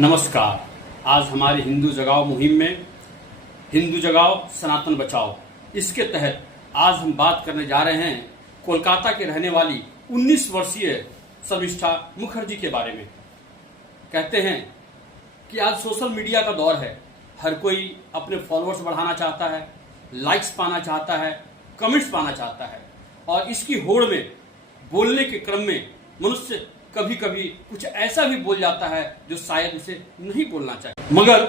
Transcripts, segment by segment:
नमस्कार। आज हमारी हिंदू जगाओ मुहिम में हिंदू जगाओ सनातन बचाओ, इसके तहत आज हम बात करने जा रहे हैं कोलकाता के रहने वाली 19 वर्षीय शर्मिष्ठा मुखर्जी के बारे में। कहते हैं कि आज सोशल मीडिया का दौर है, हर कोई अपने फॉलोअर्स बढ़ाना चाहता है, लाइक्स पाना चाहता है, कमेंट्स पाना चाहता है, और इसकी होड़ में बोलने के क्रम में मनुष्य कभी कभी कुछ ऐसा भी बोल जाता है जो शायद उसे नहीं बोलना चाहिए। मगर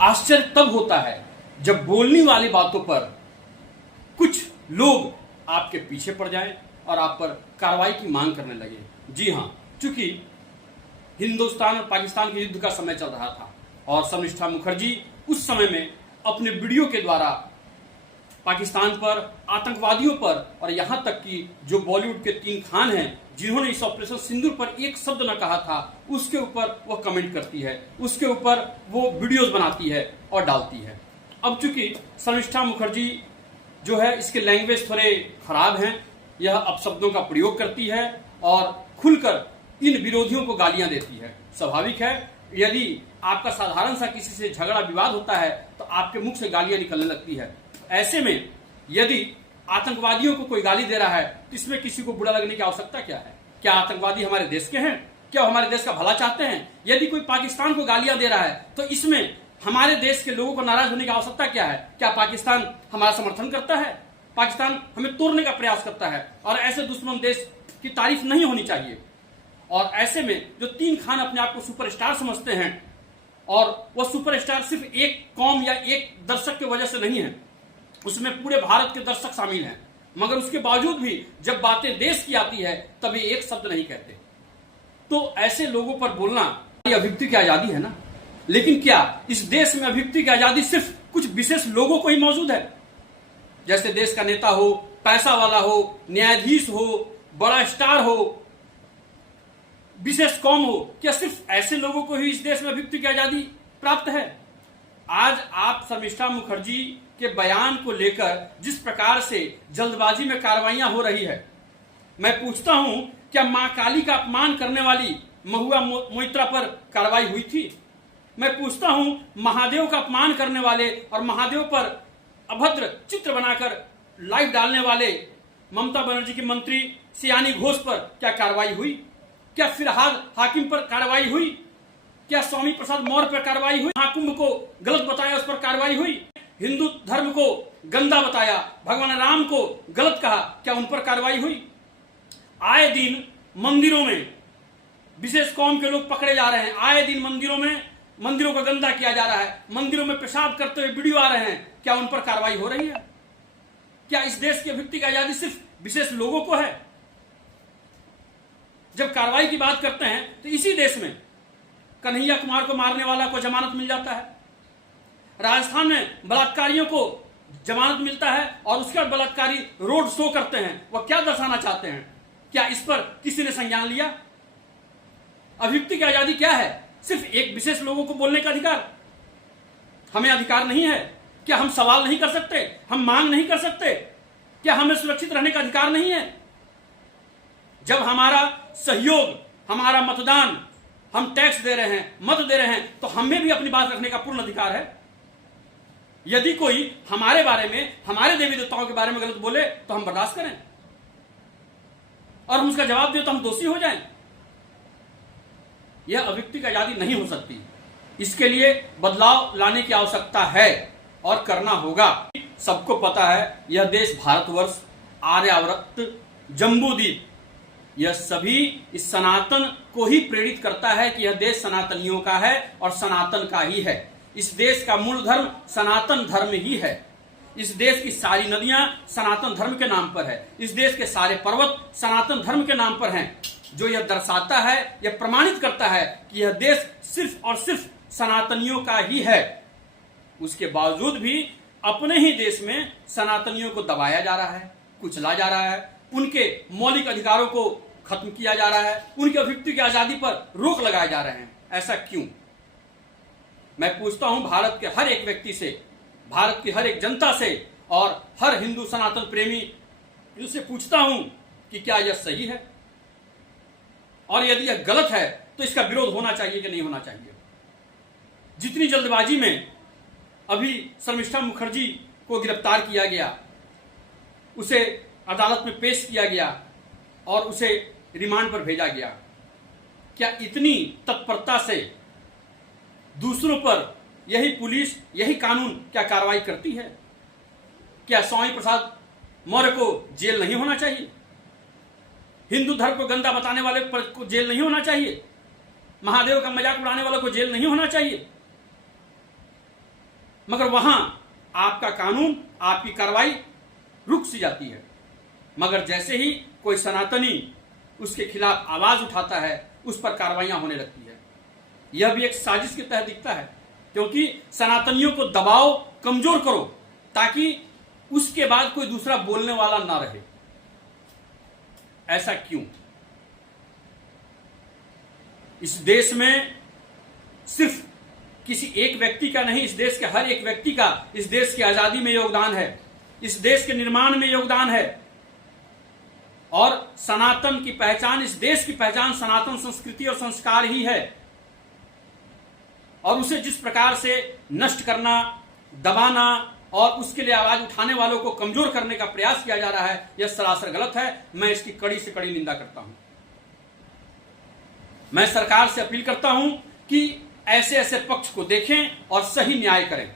आश्चर्य तब होता है जब बोलने वाली बातों पर कुछ लोग आपके पीछे पड़ जाएं और आप पर कार्रवाई की मांग करने लगे। जी हां, चूंकि हिंदुस्तान और पाकिस्तान के युद्ध का समय चल रहा था और शर्मिष्ठा मुखर्जी उस समय में अपने वीडियो के द्वारा पाकिस्तान पर, आतंकवादियों पर और यहां तक कि जो बॉलीवुड के 3 खान हैं जिन्होंने इस ऑपरेशन सिंदूर पर एक शब्द न कहा था, उसके ऊपर वह कमेंट करती है, उसके ऊपर वो वीडियोस बनाती है और डालती है। अब चूंकि शर्मिष्ठा मुखर्जी जो है इसके लैंग्वेज थोड़े खराब हैं, यह अपशब्दों का प्रयोग करती है और खुलकर इन विरोधियों को गालियां देती है। स्वाभाविक है, यदि आपका साधारण सा किसी से झगड़ा विवाद होता है तो आपके मुख से गालियां निकलने लगती है। ऐसे में यदि आतंकवादियों को कोई गाली दे रहा है तो इसमें किसी को बुरा लगने की आवश्यकता क्या है? क्या आतंकवादी हमारे देश के हैं? क्या हमारे देश का भला चाहते हैं? यदि कोई पाकिस्तान को गालियां दे रहा है तो इसमें हमारे देश के लोगों को नाराज होने की आवश्यकता क्या है? क्या पाकिस्तान हमारा समर्थन करता है? पाकिस्तान हमें तोड़ने का प्रयास करता है और ऐसे दुश्मन देश की तारीफ नहीं होनी चाहिए। और ऐसे में जो 3 खान अपने आप को सुपरस्टार समझते हैं, और वह सुपरस्टार सिर्फ एक कौम या एक दर्शक की वजह से नहीं है, उसमें पूरे भारत के दर्शक शामिल हैं, मगर उसके बावजूद भी जब बातें देश की आती है तभी एक शब्द नहीं कहते। तो ऐसे लोगों पर बोलना ये अभिव्यक्ति की आजादी है ना। लेकिन क्या इस देश में अभिव्यक्ति की आजादी सिर्फ कुछ विशेष लोगों को ही मौजूद है? जैसे देश का नेता हो, पैसा वाला हो, न्यायाधीश हो, बड़ा स्टार हो, विशेष कौम हो, क्या सिर्फ ऐसे लोगों को ही इस देश में अभिव्यक्ति की आजादी प्राप्त है? आज आप शर्मिष्ठा मुखर्जी के बयान को लेकर जिस प्रकार से जल्दबाजी में कार्रवाइयां हो रही है, मैं पूछता हूं, क्या मां काली का अपमान करने वाली महुआ मोइत्रा पर कार्रवाई हुई थी? मैं पूछता हूं, महादेव का अपमान करने वाले और महादेव पर अभद्र चित्र बनाकर लाइव डालने वाले ममता बनर्जी की मंत्री सियानी घोष पर क्या कार्रवाई हुई? क्या फिरहाद हाकिम पर कार्रवाई हुई? क्या स्वामी प्रसाद मौर्य पर कार्रवाई हुई? महाकुंभ को गलत बताया, उस पर कार्रवाई हुई? हिंदू धर्म को गंदा बताया, भगवान राम को गलत कहा, क्या उन पर कार्रवाई हुई? आए दिन मंदिरों में विशेष कौम के लोग पकड़े जा रहे हैं, आए दिन मंदिरों को गंदा किया जा रहा है, मंदिरों में पेशाब करते हुए वीडियो आ रहे हैं, क्या उन पर कार्रवाई हो रही है? क्या इस देश की अभिव्यक्ति की आजादी सिर्फ विशेष लोगों को है? जब कार्रवाई की बात करते हैं तो इसी देश में कन्हैया कुमार को मारने वाला को जमानत मिल जाता है, राजस्थान में बलात्कारियों को जमानत मिलता है और उसके बाद बलात्कारी रोड शो करते हैं। वह क्या दर्शाना चाहते हैं? क्या इस पर किसी ने संज्ञान लिया? अभिव्यक्ति की आजादी क्या है? सिर्फ एक विशेष लोगों को बोलने का अधिकार? हमें अधिकार नहीं है? क्या हम सवाल नहीं कर सकते? हम मांग नहीं कर सकते? क्या हमें सुरक्षित रहने का अधिकार नहीं है? जब हमारा सहयोग, हमारा मतदान, हम टैक्स दे रहे हैं, मत दे रहे हैं, तो हमें भी अपनी बात रखने का पूर्ण अधिकार है। यदि कोई हमारे बारे में, हमारे देवी देवताओं के बारे में गलत बोले तो हम बर्दाश्त करें और हम उसका जवाब दें तो हम दोषी हो जाएं? यह अभिव्यक्ति की आजादी नहीं हो सकती। इसके लिए बदलाव लाने की आवश्यकता है और करना होगा। सबको पता है यह देश भारतवर्ष, आर्यावर्त, जम्बूद्वीप, यह सभी इस सनातन को ही प्रेरित करता है कि यह देश सनातनियों का है और सनातन का ही है। इस देश का मूल धर्म सनातन धर्म ही है। इस देश की सारी नदियां सनातन धर्म के नाम पर है। इस देश के सारे पर्वत सनातन धर्म के नाम पर हैं। जो यह दर्शाता है, यह प्रमाणित करता है कि यह देश सिर्फ और सिर्फ सनातनियों का ही है। उसके बावजूद भी अपने ही देश में सनातनियों को दबाया जा रहा है, कुचला जा रहा है, उनके मौलिक अधिकारों को खत्म किया जा रहा है, उनकी अभिव्यक्ति की आजादी पर रोक लगाए जा रहे हैं। ऐसा क्यों? मैं पूछता हूं भारत के हर एक व्यक्ति से, भारत की हर एक जनता से और हर हिंदू सनातन प्रेमी से पूछता हूं कि क्या यह सही है? और यदि यह गलत है तो इसका विरोध होना चाहिए कि नहीं होना चाहिए। जितनी जल्दबाजी में अभी शर्मिष्ठा मुखर्जी को गिरफ्तार किया गया, उसे अदालत में पेश किया गया और उसे रिमांड पर भेजा गया, क्या इतनी तत्परता से दूसरों पर यही पुलिस, यही कानून क्या कार्रवाई करती है? क्या स्वामी प्रसाद मौर्य को जेल नहीं होना चाहिए? हिंदू धर्म को गंदा बताने वाले पर को जेल नहीं होना चाहिए? महादेव का मजाक उड़ाने वालों को जेल नहीं होना चाहिए? मगर वहां आपका कानून, आपकी कार्रवाई रुक सी जाती है। मगर जैसे ही कोई सनातनी उसके खिलाफ आवाज उठाता है, उस पर कार्रवाइयां होने लगती है। यह भी एक साजिश के तहत दिखता है, क्योंकि सनातनियों को दबाओ, कमजोर करो, ताकि उसके बाद कोई दूसरा बोलने वाला ना रहे। ऐसा क्यों? इस देश में सिर्फ किसी एक व्यक्ति का नहीं, इस देश के हर एक व्यक्ति का इस देश की आजादी में योगदान है, इस देश के निर्माण में योगदान है। और सनातन की पहचान, इस देश की पहचान सनातन संस्कृति और संस्कार ही है। और उसे जिस प्रकार से नष्ट करना, दबाना और उसके लिए आवाज उठाने वालों को कमजोर करने का प्रयास किया जा रहा है, यह सरासर गलत है। मैं इसकी कड़ी से कड़ी निंदा करता हूं। मैं सरकार से अपील करता हूं कि ऐसे ऐसे पक्ष को देखें और सही न्याय करें।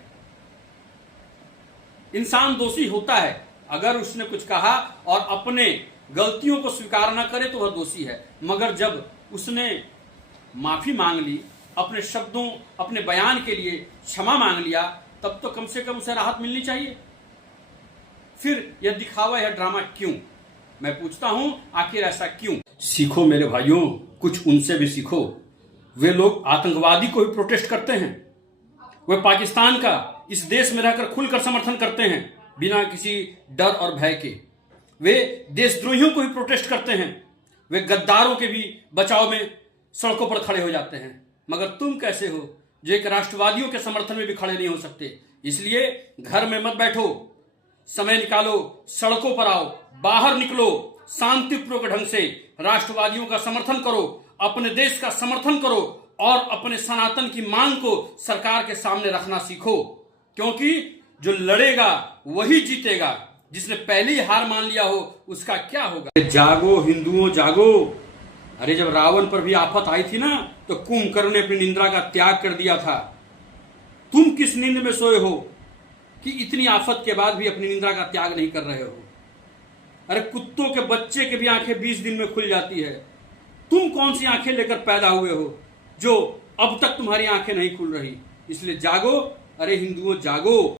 इंसान दोषी होता है, अगर उसने कुछ कहा और अपने गलतियों को स्वीकार न करे तो वह दोषी है। मगर जब उसने माफी मांग ली, अपने शब्दों, अपने बयान के लिए क्षमा मांग लिया, तब तो कम से कम उसे राहत मिलनी चाहिए। फिर यह दिखावा, यह ड्रामा क्यों? मैं पूछता हूं, आखिर ऐसा क्यों? सीखो मेरे भाइयों, कुछ उनसे भी सीखो। वे लोग आतंकवादी को भी प्रोटेस्ट करते हैं। वे पाकिस्तान का इस देश में रहकर खुलकर समर्थन करते हैं, बिना किसी डर और भय के। वे देशद्रोहियों को भी प्रोटेस्ट करते हैं। वे गद्दारों के भी बचाव में सड़कों पर खड़े हो जाते हैं। मगर तुम कैसे हो जो एक राष्ट्रवादियों के समर्थन में भी खड़े नहीं हो सकते? इसलिए घर में मत बैठो, समय निकालो, सड़कों पर आओ, बाहर निकलो, शांतिपूर्वक ढंग से राष्ट्रवादियों का समर्थन करो, अपने देश का समर्थन करो और अपने सनातन की मांग को सरकार के सामने रखना सीखो। क्योंकि जो लड़ेगा वही जीतेगा, जिसने पहले ही हार मान लिया हो उसका क्या होगा? जागो हिंदुओं जागो। अरे जब रावण पर भी आफत आई थी ना, तो कुंभकर्ण ने अपनी निंद्रा का त्याग कर दिया था। तुम किस नींद में सोए हो कि इतनी आफत के बाद भी अपनी निंद्रा का त्याग नहीं कर रहे हो? अरे कुत्तों के बच्चे के भी आंखें 20 दिन में खुल जाती है। तुम कौन सी आंखें लेकर पैदा हुए हो जो अब तक तुम्हारी आंखें नहीं खुल रही? इसलिए जागो, अरे हिंदुओं जागो।